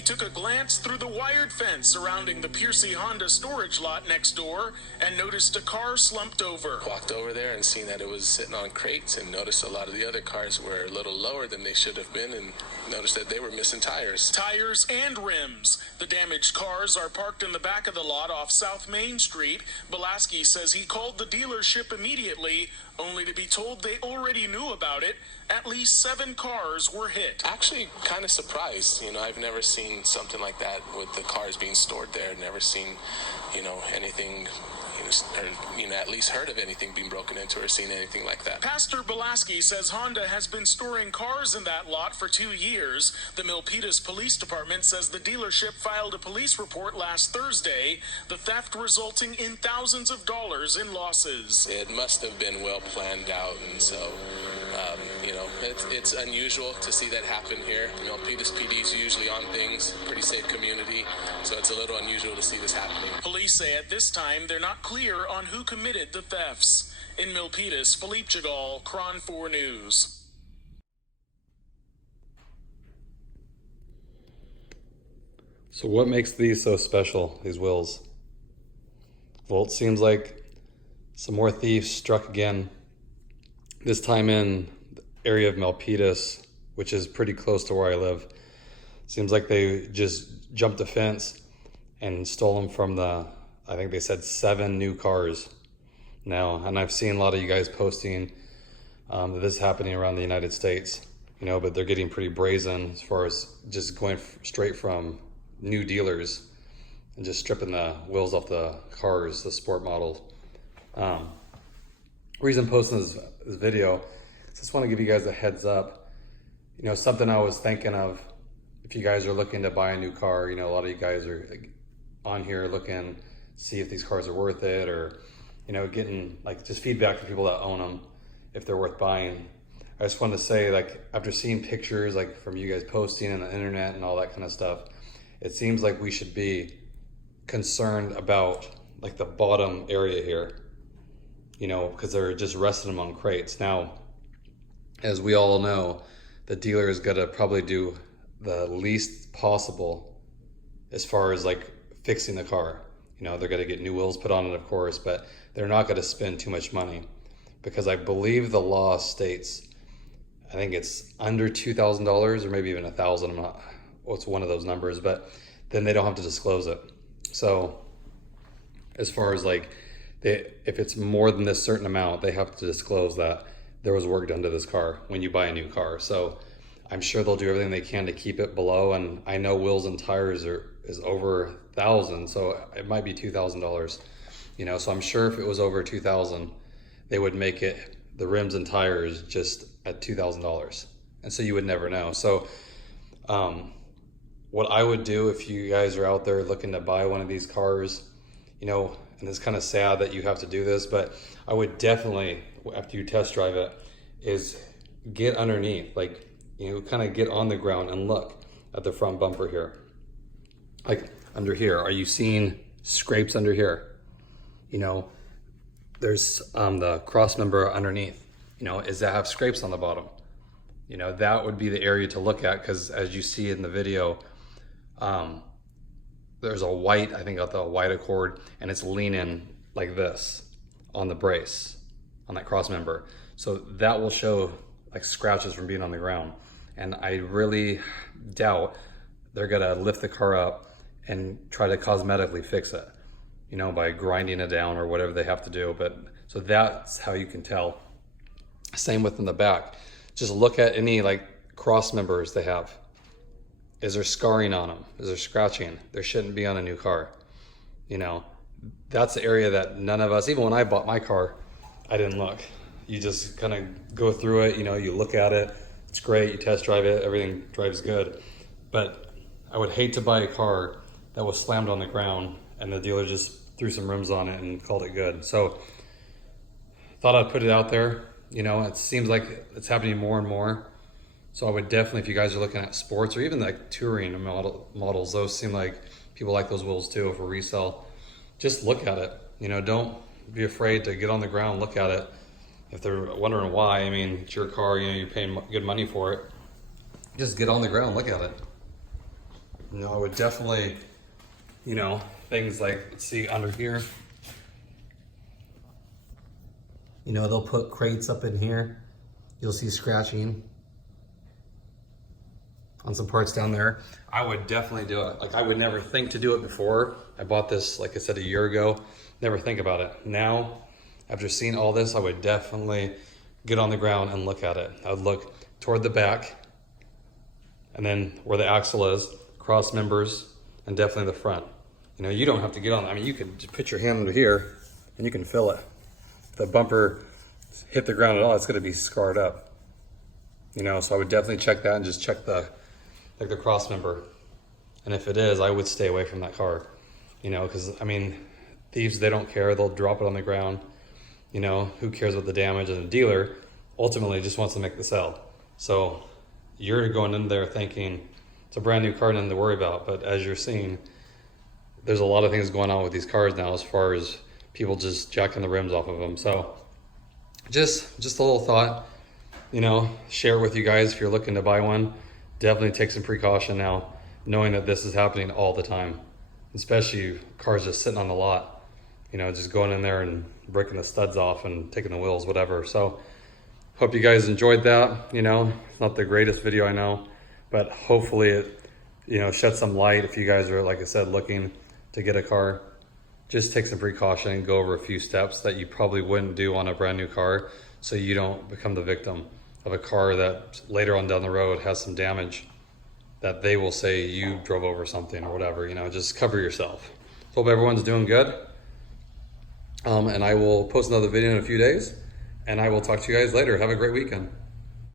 Pulaski took a glance through the wired fence surrounding the Piercy Honda storage lot next door and noticed a car slumped over. Walked over there and seen that it was sitting on crates and noticed a lot of the other cars were a little lower than they should have been and noticed that they were missing tires. Tires and rims. The damaged cars are parked in the back of the lot off South Main Street. Pulaski says he called the dealership immediately, only to be told they already knew about it. At least 7 cars were hit. Actually, kind of surprised. I've never seen something like that with the cars being stored there. Never seen, anything, or, at least heard of anything being broken into or seen anything like that. Pastor Pulaski says Honda has been storing cars in that lot for 2 years. The Milpitas Police Department says the dealership filed a police report last Thursday, the theft resulting in thousands of dollars in losses. It must have been well planned out, and so, it's unusual to see that happen here. Milpitas PD is usually on things, pretty safe community, so it's a little unusual to see this happening. Police say at this time they're not clear on who committed the thefts. In Milpitas, Philippe Chagall, KRON 4 News. So what makes these so special, these wheels? Well, it seems like some more thieves struck again, this time in the area of Milpitas, which is pretty close to where I live. Seems like they just jumped a fence and stole them from I think they said 7 new cars now. And I've seen a lot of you guys posting that this is happening around the United States, but they're getting pretty brazen as far as just going straight from new dealers and just stripping the wheels off the cars, the sport models. Reason I'm posting this video is just want to give you guys a heads up. Something I was thinking of, if you guys are looking to buy a new car, a lot of you guys are on here looking, see if these cars are worth it, or getting just feedback from people that own them, if they're worth buying. I just wanted to say, after seeing pictures from you guys posting on the internet and all that kind of stuff, it seems like we should be concerned about the bottom area here, because they're just resting them on crates. Now, as we all know, the dealer is gonna probably do the least possible as far as fixing the car. They're gonna get new wheels put on it, of course, but they're not gonna spend too much money, because I believe the law states, I think it's under $2,000 or maybe even $1,000. It's one of those numbers, but then they don't have to disclose it. So as far as if it's more than this certain amount, they have to disclose that there was work done to this car when you buy a new car. So I'm sure they'll do everything they can to keep it below. And I know wheels and tires is over $1,000, so it might be $2,000. So I'm sure if it was over $2,000, they would make it the rims and tires just at $2,000, and so you would never know. So what I would do if you guys are out there looking to buy one of these cars, and it's kind of sad that you have to do this, but I would definitely, after you test drive it, is get underneath, kind of get on the ground and look at the front bumper here. Under here, are you seeing scrapes under here? There's the cross member underneath, does that have scrapes on the bottom? That would be the area to look at, because as you see in the video, there's a white, I think got the white Accord, and it's leaning like this on the brace, on that cross member. So that will show scratches from being on the ground. And I really doubt they're gonna lift the car up and try to cosmetically fix it, by grinding it down or whatever they have to do. But so that's how you can tell. Same with in the back. Just look at any cross members they have. Is there scarring on them? Is there scratching? There shouldn't be on a new car. That's the area that none of us, even when I bought my car, I didn't look. You just kind of go through it, you look at it, it's great, you test drive it, everything drives good. But I would hate to buy a car that was slammed on the ground and the dealer just threw some rims on it and called it good. So thought I'd put it out there. It seems like it's happening more and more. So I would definitely, if you guys are looking at sports or even touring models, those seem like people like those wheels too for resale. Just look at it. Don't be afraid to get on the ground, look at it. If they're wondering why, it's your car, you're paying good money for it. Just get on the ground, look at it. You know, I would definitely, you know, things like, let's see under here. You know, they'll put crates up in here. You'll see scratching on some parts down there. I would definitely do it. Like, I would never think to do it before. I bought this, like I said, a year ago. Never think about it. Now, after seeing all this, I would definitely get on the ground and look at it. I would look toward the back, and then where the axle is, cross members, and definitely the front. You know, you don't have to get on. I mean, you can just put your hand under here, and you can feel it. If the bumper hit the ground at all, it's going to be scarred up. You know, so I would definitely check that and just check the cross member. And if it is, I would stay away from that car. You know, because I mean, thieves, they don't care. They'll drop it on the ground. You know, who cares about the damage? And the dealer ultimately just wants to make the sale. So you're going in there thinking it's a brand new car, nothing to worry about. But as you're seeing, there's a lot of things going on with these cars now, as far as people just jacking the rims off of them. So just a little thought, you know, share it with you guys if you're looking to buy one. Definitely take some precaution now, knowing that this is happening all the time, especially cars just sitting on the lot, you know, just going in there and breaking the studs off and taking the wheels, whatever. So hope you guys enjoyed that. You know, it's not the greatest video, I know, but hopefully it, you know, shed some light if you guys are, like I said, looking to get a car. Just take some precaution and go over a few steps that you probably wouldn't do on a brand new car, so you don't become the victim of a car that later on down the road has some damage that they will say you drove over something or whatever. You know, just cover yourself. Hope everyone's doing good. And I will post another video in a few days, and I will talk to you guys later. Have a great weekend.